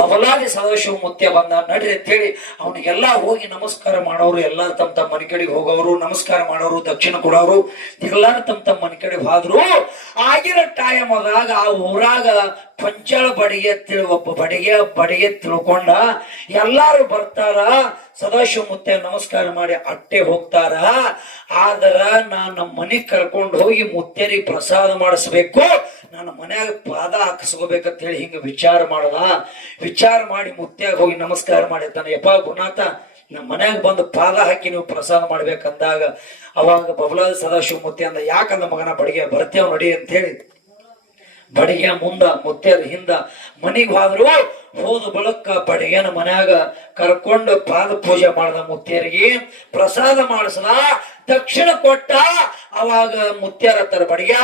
ಬಬಲಾದಿ ಸದಾಶಿವ ಮುತ್ಯ ಬಂದ. ನಡ್ರಿ ಅಂತೇಳಿ ಅವನಿಗೆಲ್ಲ ಹೋಗಿ ನಮಸ್ಕಾರ ಮಾಡೋರು ಎಲ್ಲ ತಮ್ಮ ತಮ್ಮ ಮನೆ ಕಡೆಗೆ ಹೋಗೋರು, ನಮಸ್ಕಾರ ಮಾಡೋರು, ದಕ್ಷಿಣ ಕೊಡೋರು, ಎಲ್ಲಾರು ತಮ್ಮ ತಮ್ಮ ಮನೆ ಕಡೆಗೆ ಹೋದ್ರು. ಆಗಿರೋ ಟೈಮ್ ಆದಾಗ ಆ ಊರಾಗ ಪಂಚಾಳ ಬಡಿಗೆ ತಿಳಿ, ಒಬ್ಬ ಬಡಿಗೆ ಬಡಿಗೆ ತಿಳ್ಕೊಂಡ ಎಲ್ಲಾರು ಬರ್ತಾರ ಸದಾಶಿವ ಮುತ್ತೆ ನಮಸ್ಕಾರ ಮಾಡಿ ಅಟ್ಟೆ ಹೋಗ್ತಾರ. ಆದ್ರ ನಾನು ನಮ್ಮ ಮನೆಗ್ ಕರ್ಕೊಂಡು ಹೋಗಿ ಮುತ್ತೇರಿಗೆ ಪ್ರಸಾದ ಮಾಡಿಸ್ಬೇಕು. ನನ್ನ ಮನ್ಯಾಗ ಪಾದ ಹಾಕಿಸ್ಕೋಬೇಕಂತ ಹೇಳಿ ಹಿಂಗೆ ವಿಚಾರ ಮಾಡದ. ವಿಚಾರ ಮಾಡಿ ಮುತ್ಯಾಗ ಹೋಗಿ ನಮಸ್ಕಾರ ಮಾಡಿರ್ತಾನೆ ಯಪ್ಪ ಗುಣಾತ ನಮ್ಮ ಮನ್ಯಾಗ ಬಂದು ಪಾದ ಹಾಕಿ ನೀವು ಪ್ರಸಾದ ಮಾಡ್ಬೇಕಂದಾಗ, ಅವಾಗ ಬಬಲಾದ ಸದಾಶಿವ ಮುತ್ತೆ ಅಂದ, ಯಾಕಂದ ಮಗನ ಬಡಿಗೆ ಬರ್ತೇವ್ ನೋಡಿ ಅಂತ ಹೇಳಿ ಬಡಿಗೆ ಮುಂದ ಮುತ್ತೆರ ಹಿಂದ ಮನಿಗ್ ಹೋದ್ರು ಹೋದ ಬಳಕ ಬಡಿಗೆನ ಮನ್ಯಾಗ ಕರ್ಕೊಂಡು ಪಾದ ಪೂಜೆ ಮಾಡ್ದ ಮುತ್ತೇರಿಗೆ ಪ್ರಸಾದ ಮಾಡಿಸದ. ದಕ್ಷಿಣ ಕೊಟ್ಟ ಅವಾಗ ಮುತ್ತೆಯರ ಹತ್ತಾರ ಬಡಿಯ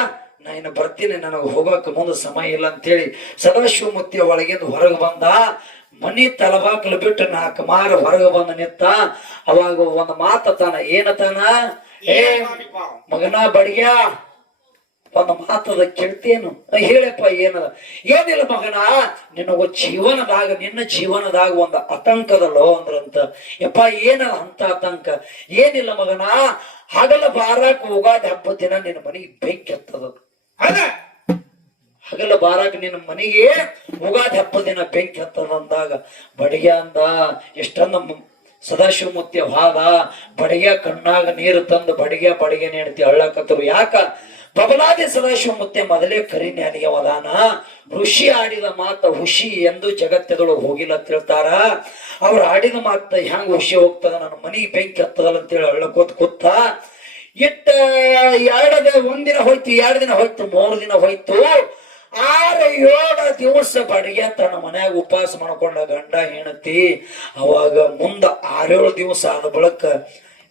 ನಾನು ಬರ್ತೀನಿ ನನಗೆ ಹೋಗಕ್ಕೆ ಮುಂದೆ ಸಮಯ ಇಲ್ಲ ಅಂತೇಳಿ ಸದಾಶಿವ ಮುತ್ತೆಯ ಒಳಗಿಂದ ಹೊರಗೆ ಬಂದ. ಮನಿ ತಲಬಾಕಲು ಬಿಟ್ಟು ನಾಲ್ಕು ಮಾರ ಹೊರಗೆ ಬಂದ ನಿತ್ತ ಅವಾಗ ಒಂದು ಮಾತತಾನ ಏನತಾನ? ಏ ಮಗನ ಬಡಿಯ ಒಂದು ಮಾತದ ಕೇಳ್ತೇನು ಹೇಳಪ್ಪ ಏನದ? ಏನಿಲ್ಲ ಮಗನ ನಿನ್ನ ಜೀವನದಾಗ ನಿನ್ನ ಜೀವನದಾಗ ಒಂದು ಲೋ ಅಂದ್ರಂತ. ಯಪ್ಪ ಏನದ ಅಂತ ಆತಂಕ? ಏನಿಲ್ಲ ಮಗನ ಹಗಲ ಬಾರಾಕ್ ಹೋಗಾದ ಹಬ್ಬದ ದಿನ ನಿನ್ನ ಮನೆಗೆ ಬೆಂಕಿ ಹತ್ತದ ಅದ? ಹಗಲ ಬಾರಾಕ ನಿನ್ನ ಮನೆಗೆ ಉಗಾದಿ ಹಬ್ಬದ ದಿನ ಬೆಂಕಿ ಹತ್ತದ ಅಂದಾಗ ಬಡಿಗೆ ಅಂದ ಎಷ್ಟೊಂದು ಸದಾಶಿವಮೂರ್ತಿ ಸದಾಶಿವ ಹಾದ ಬಡಿಗೆ ಕಣ್ಣಾಗ ನೀರು ತಂದು ಬಡಿಗೆ ಬಡಿಗೆ ನೀಡ್ತಿ ಅಳ್ಳಕತ್ತರು. ಯಾಕ? ಬಬಲಾದಿ ಸದಾಶಿವ ಮುತ್ತೆ ಮೊದಲೇ ಕರಿ ವದಾನ ಋಷಿ ಆಡಿದ ಮಾತ ಹುಷಿ ಎಂದು ಜಗತ್ತದೊಳಗೆ ಹೋಗಿಲ್ಲ ಅಂತ ಹೇಳ್ತಾರ. ಅವ್ರು ಆಡಿದ ಮಾತ ಹೆಂಗ ಹುಷಿ ಹೋಗ್ತದ? ನನ್ನ ಮನಿ ಬೆಂಕಿ ಹತ್ತದಲ್ಲ ಅಂತೇಳಿ ಅಳ್ಳಕೋತ್ ಕೂತ ಇಟ್ಟ ಎರಡು ದಿನ ಒಂದಿನ ಹೋಯ್ತು, ಎರಡು ದಿನ ಹೋಯ್ತು, ಮೂರು ದಿನ ಹೋಯ್ತು. ಆರು ಏಳು ದಿವಸ ಬಡಿಗೆ ತನ್ನ ಮನ್ಯಾಗ ಉಪವಾಸ ಮಾಡ್ಕೊಂಡ ಗಂಡ ಹೆಣತಿ ಅವಾಗ ಮುಂದ ಆರೇಳು ದಿವಸ ಆದ ಬಳಿಕ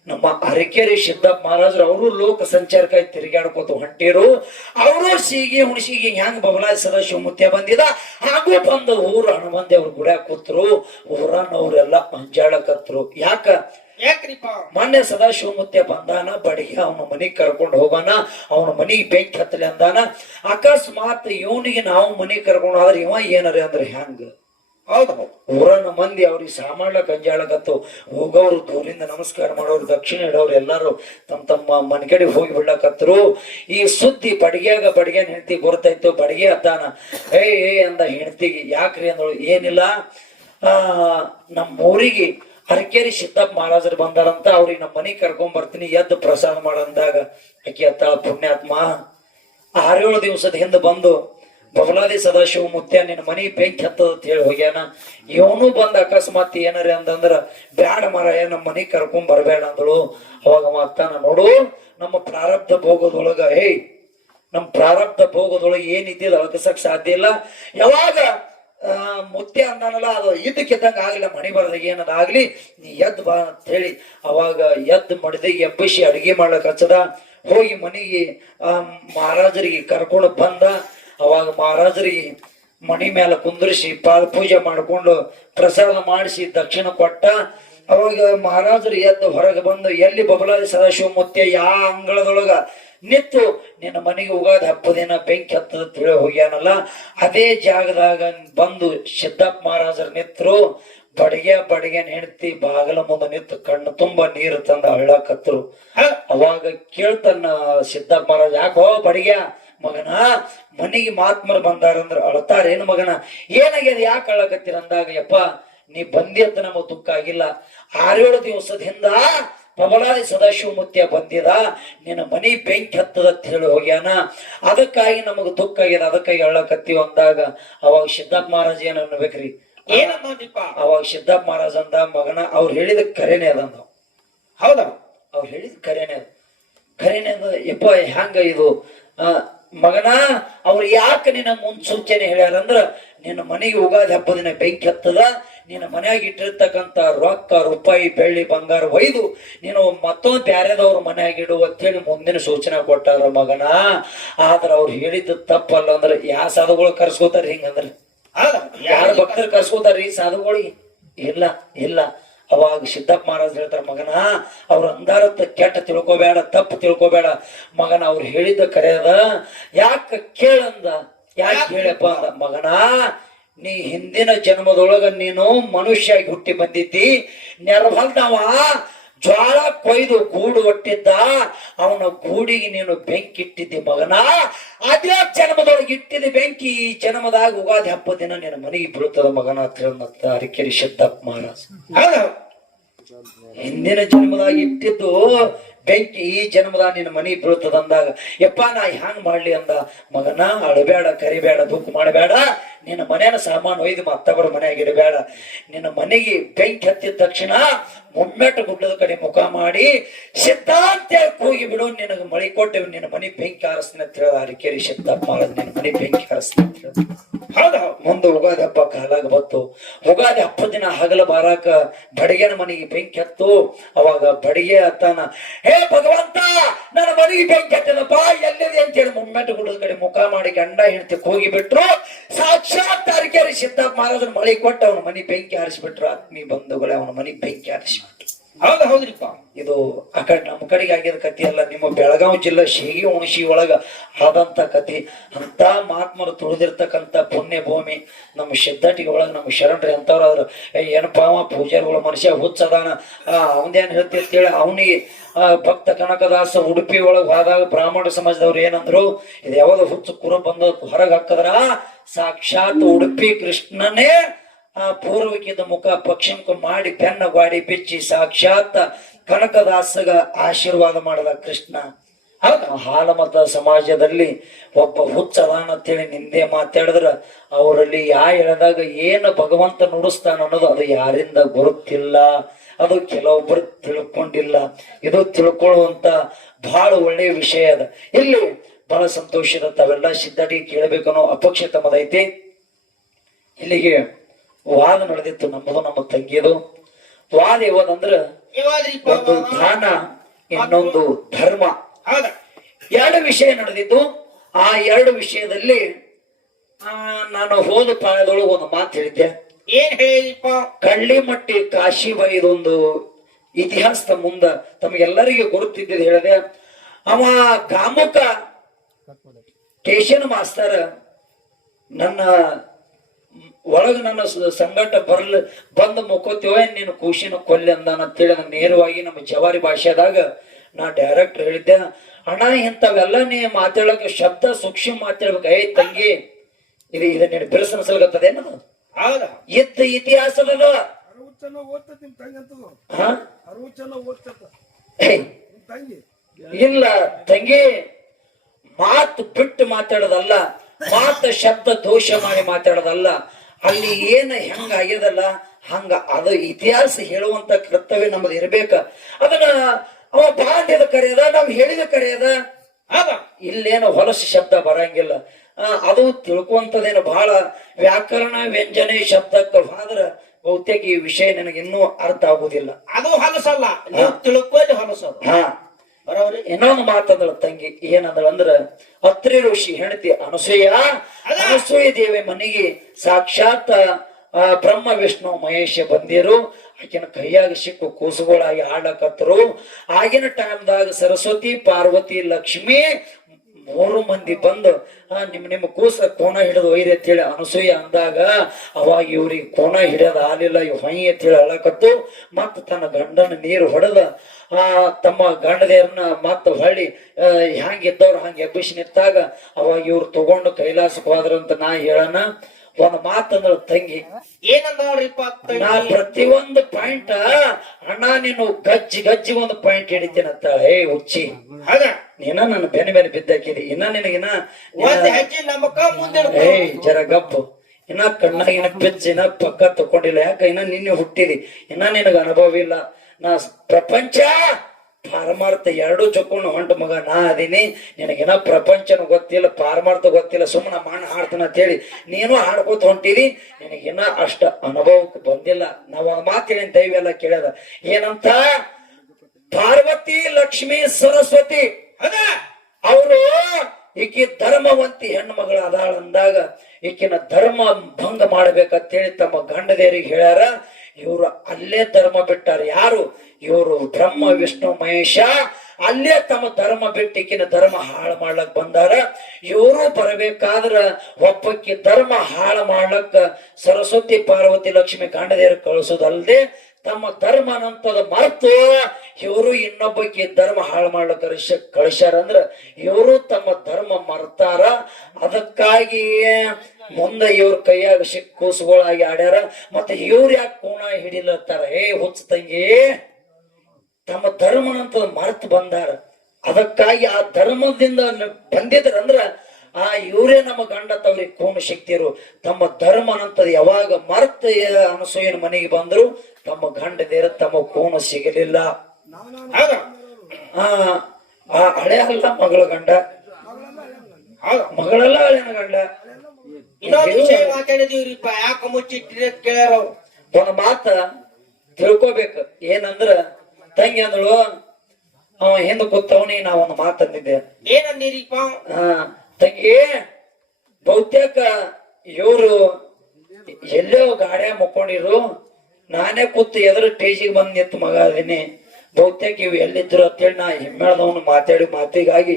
ನಮ್ಮ ಅರಕೆರೆ ಸಿದ್ದಪ್ಪ ಮಹಾರಾಜರು ಅವರು ಲೋಕ ಸಂಚಾರಕ್ಕಾಗಿ ತಿರುಗಾಡ್ಕೋತ ಹೊಂಟಿರು. ಅವರು ಸೀಗಿ ಹುಣಸಿಗೆ ಹೆಂಗ್ ಬಬಲಾ ಸದಾಶಿವ ಮುತ್ಯ ಬಂದಿದ. ಹಾಗೂ ಬಂದ ಊರು ಹನುಮಂದಿ ಅವ್ರ ಗುಡ್ಯಾಗ ಕೂತ್ರು. ಊರನ್ನವ್ರೆಲ್ಲ ಅಂಜಾಳಕತ್ರು ಯಾಕ? ಯಾಕ್ರಿಪ್ಪ ಮೊನ್ನೆ ಸದಾಶಿವ ಮುತ್ಯ ಬಂದಾನ ಬಡಿಗೆ ಅವನ ಮನಿಗ್ ಕರ್ಕೊಂಡು ಹೋಗಾನ ಅವನ ಮನಿಗ್ ಬೆಂಕಿ ಹತ್ತಲಿ ಅಂದಾನ. ಅಕಸ್ಮಾತ್ ಇವನಿಗೆ ನಾವು ಮನಿ ಕರ್ಕೊಂಡು ಹೋದ್ರೆ ಇವ ಏನಾರ ಅಂದ್ರೆ ಹೆಂಗ ಹೌದು ಊರನ್ನ ಮಂದಿ ಅವ್ರಿಗೆ ಸಾಮಾನ್ಯ ಅಂಜಾಳಕತ್ತು ಹೋಗೋರು ದೂರಿಂದ ನಮಸ್ಕಾರ ಮಾಡೋರು, ದಕ್ಷಿಣ ಇಡೋರು ಎಲ್ಲಾರು ತಮ್ಮ ತಮ್ಮ ಮನೆ ಕಡೆ ಹೋಗಿ ಬಿಡ್ಲಕತ್ರು ಈ ಸುದ್ದಿ ಬಡಿಗ್ಯಾಗ ಬಡಿಗೆನ್ ಹೆಂಡತಿ ಗೊತ್ತಾಯ್ತು ಬಡಿಗೆ ಅತ್ತಾನ ಏ ಏ ಅಂದ ಹೆಂಡತಿಗೆ ಯಾಕ್ರಿ? ಅಂದಳು, ಏನಿಲ್ಲ. ಆ ನಮ್ಮ ಊರಿಗೆ ಹರಕೇರಿ ಸಿದ್ದಪ್ಪ ಮಹಾರಾಜರು ಬಂದಾರಂತ, ಅವ್ರಿಗೆ ನಮ್ಮ ಮನೆಗೆ ಕರ್ಕೊಂಡ್ ಬರ್ತೀನಿ, ಎದ್ದು ಪ್ರಸಾದ ಮಾಡಂದಾಗ ಅಕ್ಕಿ ಅತ್ತಾಳ ಪುಣ್ಯಾತ್ಮ. ಆರೇಳು ದಿವಸದ ಹಿಂದೆ ಬಂದು ಬಬಲಾದಿ ಸದಾಶಿವ ಮುತ್ಯ ನಿನ್ನ ಮನಿ ಬೆಂಕಿ ಹತ್ತದ ಅಂತ ಹೇಳಿ ಹೋಗ್ಯಾನ. ಇವನು ಬಂದ ಅಕಸ್ಮಾತ್ ಏನಾರ ಅಂತಂದ್ರ ಬ್ಯಾಡ ಮರಾಯ, ನಮ್ಮ ಮನಿ ಕರ್ಕೊಂಡ್ ಬರಬೇಡ ಅಂದಳು. ಅವಾಗ ಅವ ಅತ್ತಾನ, ನೋಡು, ನಮ್ಮ ಪ್ರಾರಬ್ಧ ಭೋಗದೊಳಗ, ಹೇ, ನಮ್ಮ ಪ್ರಾರಬ್ಧ ಭೋಗದೊಳಗೆ ಏನಿದ್ದಿಲ್ಲ ಅಳಕಸಕ್ ಸಾಧ್ಯ ಇಲ್ಲ. ಯಾವಾಗ ಮುತ್ಯ ಅಂದಾನಲ್ಲ, ಅದು ಇದ್ದಕ್ಕಿದ್ದಂಗ ಆಗ್ಲಿಲ್ಲ, ಮಣಿ ಬರದಾಗ ಏನದ ಆಗ್ಲಿ, ನೀ ಎದ್ದು ಬಾ ಅಂತ ಹೇಳಿ. ಅವಾಗ ಎದ್ದು ಮಡದಿ ಎಬ್ಬಿಸಿ ಅಡಿಗೆ ಮಾಡ್ಲಕ್ ಹಚ್ಚದ. ಹೋಗಿ ಮನೆಗೆ, ಆ, ಮಹಾರಾಜರಿಗೆ ಕರ್ಕೊಂಡು ಬಂದ. ಅವಾಗ ಮಹಾರಾಜರಿಗೆ ಮಣಿ ಮೇಲೆ ಕುಂದ್ರಿಸಿ ಪಾದ ಪೂಜೆ ಮಾಡ್ಕೊಂಡು ಪ್ರಸಾದ ಮಾಡಿಸಿ ದಕ್ಷಿಣ ಕೊಟ್ಟ. ಅವಾಗ ಮಹಾರಾಜರು ಎದ್ದು ಹೊರಗೆ ಬಂದು ಎಲ್ಲಿ ಬಬಲಾದಿ ಸದಾಶಿವ ಮುತ್ಯ ಯಾ ಅಂಗಳದೊಳಗ ನಿತ್ತು ನಿನ್ನ ಮನೆಗೆ ಉಗಾದ ಹಬ್ಬದಿನ ಬೆಂಕಿ ಹತ್ತದ ತಿಳಿ ಹೋಗ್ಯಾನಲ್ಲ ಅದೇ ಜಾಗದಾಗ ಬಂದು ಸಿದ್ದಪ್ಪ ಮಹಾರಾಜರು ನಿತ್ರು. ಬಡಿಗೆ ಬಡಗೆ ಹೆಂಡತಿ ಬಾಗಲ ಮುಂದೆ ನಿಂತು ಕಣ್ಣು ತುಂಬಾ ನೀರು ತಂದ ಹಳ್ಳಕತ್ರು ಅವಾಗ ಕೇಳ್ತನ್ನ ಸಿದ್ದಪ್ಪ ಮಹಾರಾಜ ಯಾಕೋ ಬಡಿಗೆ ಮಗನ ಮನೆಗೆ ಮಾತ್ಮರು ಬಂದಾರಂದ್ರ ಅಳತಾರೇನು ಮಗನ? ಏನಾಗ್ಯದ? ಯಾಕೆ ಅಳಕತ್ತೀರ ಅಂದಾಗ ಯಪ್ಪ ನೀ ಬಂದಿದ್ದ ಅಂತ ನಮಗ್ ದುಃಖ ಆಗಿಲ್ಲ. ಆರೇಳು ದಿವಸದಿಂದ ಪ್ರಬಲಾದಿ ಸದಾಶಿವ ಮುತ್ಯ ಬಂದಿದ. ನಿನ್ನ ಮನಿ ಬೆಂಕಿ ಹತ್ತದ ಅಂತ ಹೇಳಿ ಹೋಗ್ಯಾನ. ಅದಕ್ಕಾಗಿ ನಮಗ್ ದುಃಖ ಆಗ್ಯದ. ಅದಕ್ಕಾಗಿ ಅಳ್ಳಕತ್ತೀವಿ ಅಂದಾಗ ಅವಾಗ ಸಿದ್ದಪ್ಪ ಮಹಾರಾಜ ಏನ್ ಅನ್ಬೇಕ್ರಿ ಏನಪ್ಪ ಅವಾಗ ಸಿದ್ದಪ್ಪ ಮಹಾರಾಜ ಅಂದ ಮಗನ ಅವ್ರು ಹೇಳಿದ ಕರೆನೇ ಅದಂದ ಹೌದ? ಅವ್ರು ಹೇಳಿದ ಕರೆನೇ ಅದ. ಕರೆನೇ ಅಂದ ಯಪ್ಪ ಹ್ಯಾಂಗ ಇದು? ಆ, ಮಗನ ಅವ್ರು ಯಾಕೆ ನಿನ್ನ ಮುನ್ಸೂಚನೆ ಹೇಳ್ಯಾರಂದ್ರ ನಿನ್ನ ಮನೆಗೆ ಉಗಾದಿ ಹಬ್ಬದ ದಿನ ಬೆಂಕಿ ಹತ್ತದ ನಿನ್ನ ಮನೆಯಾಗ ಇಟ್ಟಿರ್ತಕ್ಕಂಥ ರೊಕ್ಕ ರೂಪಾಯಿ ಬೆಳ್ಳಿ ಬಂಗಾರ ಒಯ್ದು ನೀನು ಮತ್ತೊಂದು ಬ್ಯಾರೆದವ್ರ ಮನೆಯಾಗ ಇಡು ಅಂತೇಳಿ ಮುಂದಿನ ಸೂಚನೆ ಕೊಟ್ಟಾರ ಮಗನ. ಆದ್ರ ಅವ್ರು ಹೇಳಿದ್ದು ತಪ್ಪಲ್ಲ ಅಂದ್ರೆ ಯಾವ ಸಾಧುಗಳು ಕರ್ಸ್ಕೋತಾರ ಹಿಂಗಂದ್ರ? ಯಾರ ಯಾರು ಭಕ್ತರು ಕರ್ಸ್ಕೋತಾರ್ರಿ ಸಾಧುಗಳಿಗೆ ಇಲ್ಲ ಇಲ್ಲ. ಅವಾಗ ಸಿದ್ದಪ್ಪ ಮಹಾರಾಜ್ ಹೇಳ್ತಾರ ಮಗನ ಅವ್ರ ಅಂದಾರತ್ತ ಕೆಟ್ಟ ತಿಳ್ಕೊಬೇಡ ತಪ್ಪು ತಿಳ್ಕೊಬೇಡ. ಮಗನ ಅವ್ರು ಹೇಳಿದ್ದ ಕರೆಯದ ಯಾಕ ಕೇಳಂದ ಯಾಕೆ ಹೇಳಪ್ಪ ಅಂದ? ಮಗನ ನೀ ಹಿಂದಿನ ಜನ್ಮದೊಳಗ ನೀನು ಮನುಷ್ಯಾಗಿ ಹುಟ್ಟಿ ಬಂದಿದ್ದಿ. ನೆರವಲ್ದವ. ಜ್ವಾಳ ಕೊಯ್ದು ಗೂಡು ಒಟ್ಟಿದ್ದ ಅವನ ಗೂಡಿಗೆ ನೀನು ಬೆಂಕಿ ಇಟ್ಟಿದ್ದಿ ಮಗನ. ಅದೇ ಜನ್ಮದೊಳಗೆ ಇಟ್ಟಿದ್ದ ಬೆಂಕಿ ಈ ಜನ್ಮದಾಗ ಉಗಾದಿ ಹಬ್ಬ ದಿನ ನಿನ್ನ ಮನೆಗೆ ಬೀಳುತ್ತದ ಮಗನ ಹತ್ರ ಅರಿಕೆರಿ ಸಿದ್ದಪ್ಪ ಮಹಾರಾಜ. ಹೌದು. ಹಿಂದಿನ ಜನ್ಮದಾಗ ಇಟ್ಟಿದ್ದು ಬೆಂಕಿ ಈ ಜನ್ಮದ ನಿನ್ನ ಮನಿ ಬೀಳ್ತದಂದಾಗ ಯಪ್ಪ ನಾ ಹ್ಯಾಂಗ್ ಮಾಡ್ಲಿ ಅಂದ? ಮಗನ ಅಳಬೇಡ, ಕರಿಬೇಡ ದುಃಖ ಮಾಡಬೇಡ. ನಿನ್ನ ಮನೇನ ಸಾಮಾನು ಒಯ್ದು ಮತ್ತವರ ಮನೆಯಾಗ ಇಡಬೇಡ. ನಿನ್ನ ಮನೆಗೆ ಬೆಂಕಿ ಹತ್ತಿದ ತಕ್ಷಣ ಮುಮ್ಮೆಟ್ಟು ಗುಡ್ಡದ ಕಡೆ ಮುಖ ಮಾಡಿ ಸಿದ್ಧಾಂತ ಹೋಗಿ ಬಿಡು, ನಿನಗೆ ಮಳಿ ಕೊಟ್ಟೆವು, ನಿನ್ನ ಮನೆ ಬೆಂಕಿ ಆರಿಸ್ತೀನಿ ಅಂತ ಹೇಳ. ಅರಿಕೆರಿ ಸಿದ್ದಪ್ಪ ನಿನ್ನ ಮನೆ ಬೆಂಕಿ ಆರಿಸ್ತೀನಿ ಅಂತ ಹೌದು ಹೌದು. ಮುಂದೆ ಉಗಾದಿ ಹಬ್ಬ ಕಾಲಾಗ ಬತ್ತು ಉಗಾದಿ ಹಬ್ಬ ದಿನ ಹಗಲ ಬಾರಾಕ ಬಡಿಗೆನ ಮನೆಗೆ ಬೆಂಕಿ ಹತ್ತು. ಅವಾಗ ಬಡಿಗೆ ಅತ್ತಾನ, ಹೇ ಭಗವಂತ, ನನ್ನ ಮನೆಗೆ ಬೆಂಕಿ ಬಾ, ಎಲ್ಲಿದೆ? ಅಂತೇಳಿ ಮುಮ್ಮೆಟ್ಟು ಗುಡದ ಕಡೆ ಮುಖ ಮಾಡಿ ಗಂಡ ಹೆಂಡತಿ ಹೋಗಿ ಬಿಟ್ರು. ಸಾಕ್ಷಾತ್ ತಾರಿಕೆರಿ ಸಿದ್ಧ ಮಹಾರಾಜನ ಮಳೆ ಕೊಟ್ಟು ಅವನ ಮನೆ ಬೆಂಕಿ ಹಾರಿಸ್ಬಿಟ್ರು. ಆತ್ಮೀಯ ಬಂಧುಗಳೇ, ಅವನ ಮನೆ ಬೆಂಕಿ ಹಾರಿಸ್ಬಿಟ್ರು. ಹೌದು, ಹೌದ್ರಿಪ್ಪ. ಇದು ಆ ಕಡೆ, ನಮ್ಮ ಕಡೆಗೆ ಆಗಿದ ಕಥೆ ಅಲ್ಲ, ನಿಮ್ಮ ಬೆಳಗಾವಿ ಜಿಲ್ಲಾ ಶೇಗಿ ಉಣಶಿ ಒಳಗ ಆದಂತ ಕಥೆ. ಅಂತ ಮಹಾತ್ಮರು ತುಳಿದಿರ್ತಕ್ಕಂಥ ಪುಣ್ಯ ಭೂಮಿ ನಮ್ಮ ಸಿದ್ಧಾಟಿಗೆ ಒಳಗ ನಮ್ಮ ಶರಣ್ರಿ ಏ ಏನಪ್ಪ ಅವ ಪೂಜಾರಿಗಳು ಮನುಷ್ಯ ಹುಚ್ಚದಾನ. ಅವನೇನ್ ಹೇಳ್ತಿ ಅಂತೇಳಿ, ಅವನಿಗೆ ಭಕ್ತ ಕನಕದಾಸ ಉಡುಪಿ ಒಳಗ ಹೋದಾಗ ಬ್ರಾಹ್ಮಣ ಸಮಾಜದವ್ರು ಏನಂದ್ರು, ಇದು ಯಾವ್ದು ಹುಚ್ಚು ಕುರು ಬಂದ ಹೊರಗೆ ಹಾಕದ್ರ ಸಾಕ್ಷಾತ್ ಉಡುಪಿ ಕೃಷ್ಣನೇ ಆ ಪೂರ್ವಿಕದ ಮುಖ ಪಶ್ಚಿಮಕ್ಕೆ ಮಾಡಿ ಬೆನ್ನ ಗಾಡಿ ಬಿಚ್ಚಿ ಸಾಕ್ಷಾತ್ ಕನಕದಾಸಗ ಆಶೀರ್ವಾದ ಮಾಡದ ಕೃಷ್ಣ. ಹಾಲಮತ ಸಮಾಜದಲ್ಲಿ ಒಬ್ಬ ಹುಚ್ಚ ಅದಾನ ಅಂತೇಳಿ ನಿಂದೆ ಮಾತಾಡಿದ್ರ ಅವರಲ್ಲಿ ಯಾ ಹೇಳಿದಾಗ ಏನು ಭಗವಂತ ನುಡಿಸ್ತಾನ ಅನ್ನೋದು ಅದು ಯಾರಿಂದ ಗೊತ್ತಿಲ್ಲ. ಅದು ಕೆಲವೊಬ್ಬರು ತಿಳ್ಕೊಂಡಿಲ್ಲ. ಇದು ತಿಳ್ಕೊಳ್ಳುವಂತ ಬಹಳ ಒಳ್ಳೆಯ ವಿಷಯ ಅದ. ಇಲ್ಲಿ ಬಹಳ ಸಂತೋಷದ ತಾವೆಲ್ಲ ಸಿದ್ಧಾಟಿಗೆ ಕೇಳಬೇಕನ್ನೋ ಅಪಕ್ಷ ತಮ್ಮದೈತಿ. ಇಲ್ಲಿಗೆ ವಾದ ನಡೆದಿತ್ತು ನಮ್ಮದು ನಮ್ಮ ತಂಗಿಯದು ವಾದ ಯಾವ್ದಂದ್ರ ಒಂದು ದಾನ ಇನ್ನೊಂದು ಧರ್ಮ. ಎರಡು ವಿಷಯ ನಡೆದಿದ್ದು. ಆ ಎರಡು ವಿಷಯದಲ್ಲಿ ಆ, ನಾನು ಹೋದ ಕಾಲದೊಳಗೆ ಒಂದು ಮಾತು ಹೇಳಿದ್ದೆ. ಏನ್ ಹೇಳಿಪ್ಪ ಕಳ್ಳಿಮಟ್ಟಿ ಕಾಶಿ ಇದೊಂದು ಇತಿಹಾಸದ ಮುಂದ ತಮಗೆಲ್ಲರಿಗೆ ಗುರುತಿದ್ದಿದ್ದು ಹೇಳಿದೆ. ಅವ ಕಾಮುಕ ಕೇಶನ್ ಮಾಸ್ತರ್ ನನ್ನ ಒಳಗ ನನ್ನ ಸ- ಸಂಗಟ ಬರ್ಲ ಬಂದು ಮುಕ್ಕೋತೀವ ನೀನು ಖುಷಿನ ಕೊಲ್ಲೆ ಅಂದಾನ ಅಂತೇಳಿ ನಾನು ನೇರವಾಗಿ ನಮ್ಮ ಜವಾರಿ ಭಾಷೆದಾಗ ನಾ ಡೈರೆಕ್ಟ್ ಹೇಳಿದ್ದೆ. ಅಣ್ಣ ಇಂಥವೆಲ್ಲ ನೀ ಮಾತಾಡೋಕೆ ಶಬ್ದ ಸೂಕ್ಷ್ಮ ಮಾತಾಡ್ಬೇಕು. ಏ ತಂಗಿ ಇದು ಇದು ನೀನು ಬಿರುಸನ್ಸಲ್ಗತ್ತದೇನದು ಏನದು ಎತ್ತ ಇತಿಹಾಸದ ಇಲ್ಲ ತಂಗಿ ಮಾತು ಬಿಟ್ಟು ಮಾತಾಡೋದಲ್ಲ. ಮಾತು ಶಬ್ದ ದೋಷ ಮಾಡಿ ಮಾತಾಡೋದಲ್ಲ. ಅಲ್ಲಿ ಏನ ಹೆಂಗ ಆಗ್ಯದಲ್ಲ ಹಂಗ ಅದು ಇತಿಹಾಸ ಹೇಳುವಂತ ಕರ್ತವ್ಯ ನಮ್ದು ಇರ್ಬೇಕ. ಅದನ್ನ ಅವ ಬಾಂಡ್ಯದ ಕರೆಯದ ನಾವ್ ಹೇಳಿದ ಕರೆಯದ ಆಗ ಇಲ್ಲೇನು ಹೊಲಸು ಶಬ್ದ ಬರಂಗಿಲ್ಲ. ಅದು ತಿಳ್ಕೊಂತದೇನು ಬಹಳ ವ್ಯಾಕರಣ ವ್ಯಂಜನೆ ಶಬ್ದಕ್ಕೆ ಹೋದ್ರ ಬಹುತೇಕ ಈ ವಿಷಯ ನನಗೆ ಇನ್ನೂ ಅರ್ಥ ಆಗುದಿಲ್ಲ. ಅದು ಹೊಲಸಲ್ಲ ನೀವು ತಿಳ್ಕೊಳ್ಳಿ ಹೊಲಸದು. ಹಾ. ಬರೋರಿ ಇನ್ನೊಂದು ಮಾತಂದಳ ತಂಗಿ ಏನಂದಳ ಅಂದ್ರ ಅತ್ರಿ ಋಷಿ ಹೆಂಡತಿ ಅನಸೂಯ ಅನಸೂಯ ದೇವಿ ಮನೆಗೆ ಸಾಕ್ಷಾತ್ ಆ, ಬ್ರಹ್ಮ ವಿಷ್ಣು ಮಹೇಶ ಬಂದಿರು. ಆಕಿನ ಕೈಯಾಗ ಸಿಕ್ಕು ಕೂಸುಗಳಾಗಿ ಆಡಕತ್ತರು ಆಗಿನ ಟೈಮ್ದಾಗ ಸರಸ್ವತಿ ಪಾರ್ವತಿ ಲಕ್ಷ್ಮಿ ಮೂರು ಮಂದಿ ಬಂದು ಆ, ನಿಮ್ ನಿಮ್ಮ ಕೂಸ ಕೋಣ ಹಿಡಿದು ಒಯ್ದೆ ಅಂತೇಳಿ ಅನಸೂಯ ಅಂದಾಗ ಅವಾಗ ಇವ್ರಿಗೆ ಕೋಣ ಹಿಡಿಯೋದು ಆಲಿಲ್ಲ ಇವ್ ಹೊಯ್ ಅಂತೇಳಿ ಅಳಕತ್ತು. ಮತ್ತ ತನ್ನ ಗಂಡನ ನೀರು ಹೊಡೆದ ತಮ್ಮ ಗಂಡದೇವ್ರನ್ನ ಮತ್ತ ಹೊಳ್ಳಿ ಆ, ಹ್ಯಾಂಗ್ ಇದ್ದವ್ರು ಹಂಗೆ ಎಬ್ಬಿಸಿ ನಿಂತಾಗ ಅವಾಗ ಇವ್ರು ತಗೊಂಡು ಕೈಲಾಸಕ್ಕೆ ಹೋದ್ರಂತ ನಾ ಹೇಳನ ಒಂದ್ ಮಾತಂದ್ರ ತಂಗಿ ಏನಂದವ್ರಿಪ್ಪ ನಾ ಪ್ರತಿಯೊಂದು ಪಾಯಿಂಟ್ ಅಣ್ಣ ನೀನು ಗಜ್ಜಿ ಗಜ್ಜಿ ಒಂದು ಪಾಯಿಂಟ್ ಹಿಡಿತೀನಂತ ಹೇ ಹುಚ್ಚಿ ಹಾಗ ನೀನ ನನ್ನ ಬೆನೆ ಬೆನೆ ಬಿದ್ದಾಕಿದಿ. ಇನ್ನ ನಿನಗಿನ ಹೇ ಜರ ಗಪ್ಪು. ಇನ್ನ ಕಣ್ಣಾಗಿನ ಇನ್ನ ಪಿಚ್ಚಿನ ಪಕ್ಕ ತಕೊಂಡಿಲ್ಲ ಯಾಕ? ಇನ್ನ ನಿನ್ನೆ ಹುಟ್ಟಿದಿ. ಇನ್ನ ನಿನಗ ಅನುಭವ ಇಲ್ಲ. ನಾ ಪ್ರಪಂಚ ಪಾರಮಾರ್ಥ ಎರಡೂ ಚೊಕ್ಕೊಂಡು ಹೊಂಟ ಮಗ ನಾ ಅದೀನಿ. ನಿನಗಿನ ಪ್ರಪಂಚನ ಗೊತ್ತಿಲ್ಲ ಪಾರಮಾರ್ಥ ಗೊತ್ತಿಲ್ಲ ಸುಮ್ಮನೆ ಮಾಣ ಹಾಡ್ತಾನ ಅಂತೇಳಿ ನೀನು ಹಾಡ್ಕೋತ ಹೊಂಟಿದಿ ನಿನಗಿನ್ನ ಅಷ್ಟ ಅನುಭವಕ್ಕೆ ಬಂದಿಲ್ಲ. ನಾವು ಮಾತು ಹೇಳಿ ದೈವ ಎಲ್ಲ ಕೇಳ್ಯದ? ಏನಂತ? ಪಾರ್ವತಿ ಲಕ್ಷ್ಮಿ ಸರಸ್ವತಿ. ಅದ ಅವರು ಈಕಿ ಧರ್ಮವಂತಿ ಹೆಣ್ಣು ಮಗಳ ಅದಾಳ ಅಂದಾಗ ಈಕಿನ ಧರ್ಮ ಭಂಗ ಮಾಡ್ಬೇಕಂತೇಳಿ ತಮ್ಮ ಗಂಡದೇರಿಗೆ ಹೇಳ್ಯಾರ. ಇವರು ಅಲ್ಲೇ ಧರ್ಮ ಬಿಟ್ಟಾರ. ಯಾರು? ಇವರು ಬ್ರಹ್ಮ, ವಿಷ್ಣು, ಮಹೇಶ. ಅಲ್ಲೇ ತಮ್ಮ ಧರ್ಮ ಬಿಟ್ಟಿಕ್ಕಿನ ಧರ್ಮ ಹಾಳು ಮಾಡ್ಲಕ್ ಬಂದಾರ. ಇವರು ಬರಬೇಕಾದ್ರ ಒಬ್ಬಕ್ಕೆ ಧರ್ಮ ಹಾಳು ಮಾಡ್ಲಕ್ಕ ಸರಸ್ವತಿ, ಪಾರ್ವತಿ ಲಕ್ಷ್ಮಿ ಕಾಂಡದೇರು ಕಳಿಸೋದಲ್ದೆ ತಮ್ಮ ಧರ್ಮ ನಂಪದ ಮರ್ತು ಇವರು ಇನ್ನೊಬ್ಬಕ್ಕೆ ಧರ್ಮ ಹಾಳು ಮಾಡ್ಲಿಕ್ಕೆ ಕಳಿಸ ಕಳಿಸ್ಯಾರ ಅಂದ್ರ ಇವರು ತಮ್ಮ ಧರ್ಮ ಮರ್ತಾರ. ಅದಕ್ಕಾಗಿ ಮುಂದೆ ಇವ್ರ ಕೈಯಾಗ ಕೂಸುಗಳಾಗಿ ಆಡ್ಯಾರ. ಮತ್ತೆ ಇವ್ರ ಯಾಕೆ ಕೋಣ ಹಿಡಿಲತ್ತಾರ? ಏ ಹುಚ್ಚ ತಂಗಿ, ತಮ್ಮ ಧರ್ಮನಂತ ಮರ್ತು ಬಂದಾರ. ಅದಕ್ಕಾಗಿ ಆ ಧರ್ಮದಿಂದ ಬಂದಿದ್ರಂದ್ರ ಆ ಇವರೇ ನಮ್ಮ ಗಂಡ ತವ್ರಿಗೆ ಕೋಮ ಶಕ್ತಿಯರು. ತಮ್ಮ ಧರ್ಮ ನಂತರ ಯಾವಾಗ ಮರ್ತ ಅನಸೂಯನ ಮನೆಗೆ ಬಂದ್ರು ತಮ್ಮ ಗಂಡದೇರ ತಮ್ಮ ಕೋಮ ಸಿಗಲಿಲ್ಲ. ಆ ಹಳೆ ಅಲ್ಲ ಮಗಳ ಗಂಡ. ಮಗಳಲ್ಲ ಹಳೆನ ಗಂಡ. ಮಾತಾಡಿದೀವ್ರಿಪ್ಪ ಯಾಕ ಮುಚ್ಚಿಟ್ಟಿರಿ ಕೇಳ್ಯಾರ ಒಂದು ಮಾತ ತಿಳ್ಕೊಬೇಕು. ಏನಂದ್ರ ತಂಗಿ ಅಂದಳು ಅವ ಹಿಂದ ಕೂತವನಿ ನಾ ಒಂದು ಮಾತಂದಿದ್ದೆ ಏನಂದಿರಿಪ್ಪ? ಆ, ತಂಗಿ, ಬಹುತೇಕ ಇವರು ಎಲ್ಲೋ ಗಾಡ್ಯ ಮುಕ್ಕೊಂಡಿರು ನಾನೇ ಕೂತು ಎದುರು ಟೇಜಿಗೆ ಬಂದ್ ನಿಂತು ಮಗ ಅದೀನಿ. ಬಹುತೇಕ ಇವು ಎಲ್ಲಿದ್ರು ಅಂತೇಳಿ ನಾ ಹಿಮ್ಮೆಳ್ದವನು ಮಾತಾಡಿ ಮಾತಿಗಾಗಿ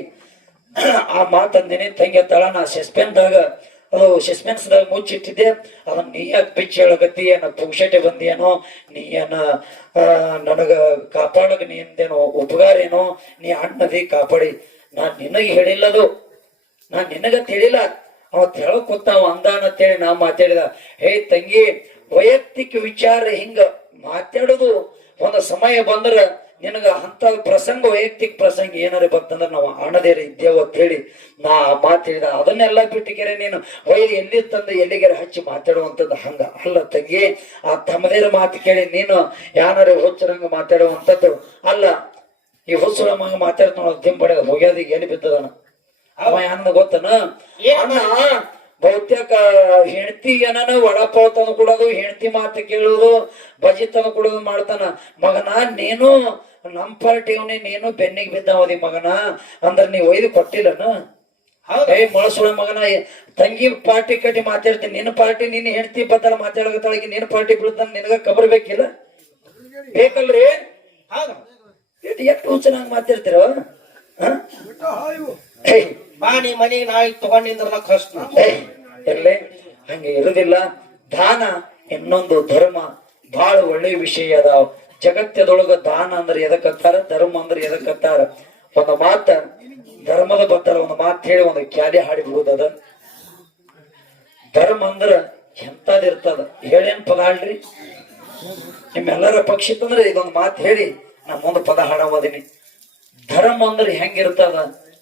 ಆ ಮಾತಂದಿನಿ ತಂಗಿ ತಳ ನಾ ಸಸ್ಪೆನ್ದಾಗ ಅದು ಸಸ್ಪೆನ್ಸ್ ದಾಗ ಮುಚ್ಚಿಟ್ಟಿದ್ದೆ. ಅದನ್ನ ನೀ ಯಾಕೆ ಬಿಚ್ಚಿ ಹೇಳಕತ್ತಿ? ಏನ ಪುಕ್ಷಟೆ ಬಂದಿಯೇನೋ ನೀ ಏನ ನನಗ ನೀ ನಿಂದೇನೋ ಉಪಕಾರ ಏನೋ? ನೀ ಅಣ್ಣದಿ ಕಾಪಾಡಿ. ನಾನ್ ನಿನಗೆ ಹೇಳಿಲ್ಲದು. ನಾನ್ ನಿನಗ ತಿಳಿಲ್ಲ ಅವ ಹೇಳಕ್ ಕೂತಾವ ಅಂದಾನ ಅಂತೇಳಿ ನಾ ಮಾತಾಡಿದ. ಹೇ ತಂಗಿ, ವೈಯಕ್ತಿಕ ವಿಚಾರ ಹಿಂಗ ಮಾತಾಡೋದು ಒಂದು ಸಮಯ ಬಂದ್ರ ನಿನಗ ಅಂತ ಪ್ರಸಂಗ, ವೈಯಕ್ತಿಕ ಪ್ರಸಂಗ ಏನಾರ ಬಂತಂದ್ರ ನಾವು ಅಣ್ಣದೇರಿ ಇದ್ದೇವ ಅಂತ ಹೇಳಿ ನಾ ಮಾತಾಡಿದ. ಅದನ್ನೆಲ್ಲ ಬಿಟ್ಟಿಗೆರೆ ನೀನು. ವೈ ಎಲ್ಲಿ ತಂದ ಎಲ್ಲಿಗೆರೆ ಹಚ್ಚಿ ಮಾತಾಡುವಂಥದ್ದು ಹಂಗ ಅಲ್ಲ ತಂಗಿ. ಆ ತಮ್ಮದೇರ ಮಾತು ಕೇಳಿ ನೀನು ಯಾರ ಹುಚ್ಚರಂಗ ಮಾತಾಡುವಂಥದ್ದು ಅಲ್ಲ. ಈ ಹುಚ್ಚರ ಮಗ ಮಾತಾಡ್ತಾನ ದಿಂಬಡ ಹೋಗ್ಯಾದ ಎಲ್ಲಿ ಬಿದ್ದದನ? ಅವ ಅನ್ನ ಗೊತ್ತನ? ಅಣ್ಣ ಬಹುತೇಕ ಹೆಂಡತಿ ಏನನ ವಡಪಾವ್ ತಂದು ಕೊಡೋದು ಹೆಂಡತಿ ಮಾತು ಕೇಳೋದು ಬಜಿ ತಂದು ಕೊಡೋದು ಮಾಡ್ತಾನ. ಮಗನ ನೀನು ನಮ್ ಪಾರ್ಟಿ ಅವನೇ ನೀನು ಬೆನ್ನಿಗೆ ಬಿದ್ದಾವದಿ ಮಗನ. ಅಂದ್ರ ನೀ ಒಯ್ದು ಕೊಟ್ಟಿಲ್ಲನ? ಹೌದ. ಏ ಮೊಳಸುಳ ಮಗನ ತಂಗಿ ಪಾರ್ಟಿ ಕಟ್ಟಿ ಮಾತಾಡ್ತೀನಿ. ನಿನ್ನ ಪಾರ್ಟಿ ನಿನ್ನ ಹೆಂಡತಿ ಬದ್ದಲ ಮಾತಾಡಕತ್ತಾಳಿಗೆ ನಿನ್ನ ಪಾರ್ಟಿ ಬೀಳ್ತಾನ ನಿನಗ ಕಬರ್ ಬೇಕಿಲ್ಲ? ಬೇಕಲ್ರಿ? ಹೌದ. ಎಷ್ಟು ಚೆನ್ನಾಗಿ ಮಾತಾಡ್ತಿರೋ? ಹಾ? ಬಾ ನೀ ಮನೆಗೆ ನಾಳೆ ಕಷ್ಟ ಇರ್ಲಿ. ಹಂಗೆ ಇರುದಿಲ್ಲ. ದಾನ ಇನ್ನೊಂದು ಧರ್ಮ. ಬಹಳ ಒಳ್ಳೆ ವಿಷಯ ಅದಾವ ಜಗತ್ತದೊಳಗ ದಾನ ಅಂದ್ರೆ ಎದಕ್ಕತ್ತಾರ ಧರ್ಮ ಅಂದ್ರೆ ಎದಕ್ಕತ್ತಾರ ಒಂದು ಮಾತ ಧರ್ಮದ ಬತ್ತಾರ ಒಂದು ಮಾತು ಹೇಳಿ ಒಂದು ಕ್ಯಾಲಿ ಹಾಡಿ ಬಿಡುದದ ಧರ್ಮ ಅಂದ್ರ ಎಂತದಿರ್ತದ ಹೇಳೇನ್ ಪದ ಹಾಡ್ರಿ? ನಿಮ್ಮೆಲ್ಲರ ಪಕ್ಷಿತ್ತಂದ್ರೆ ಇದೊಂದು ಮಾತು ಹೇಳಿ ನಾ ಮುಂದೆ ಪದ ಹಾಡೋದೀನಿ ಧರ್ಮ ಅಂದ್ರೆ ಹೆಂಗಿರ್ತದ?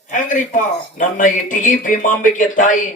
ಹೆಂಗ್ರಿಪ್ಪ ನನ್ನ ಇಟಗಿ ಭೀಮಾಂಬಿಕೆ ತಾಯಿ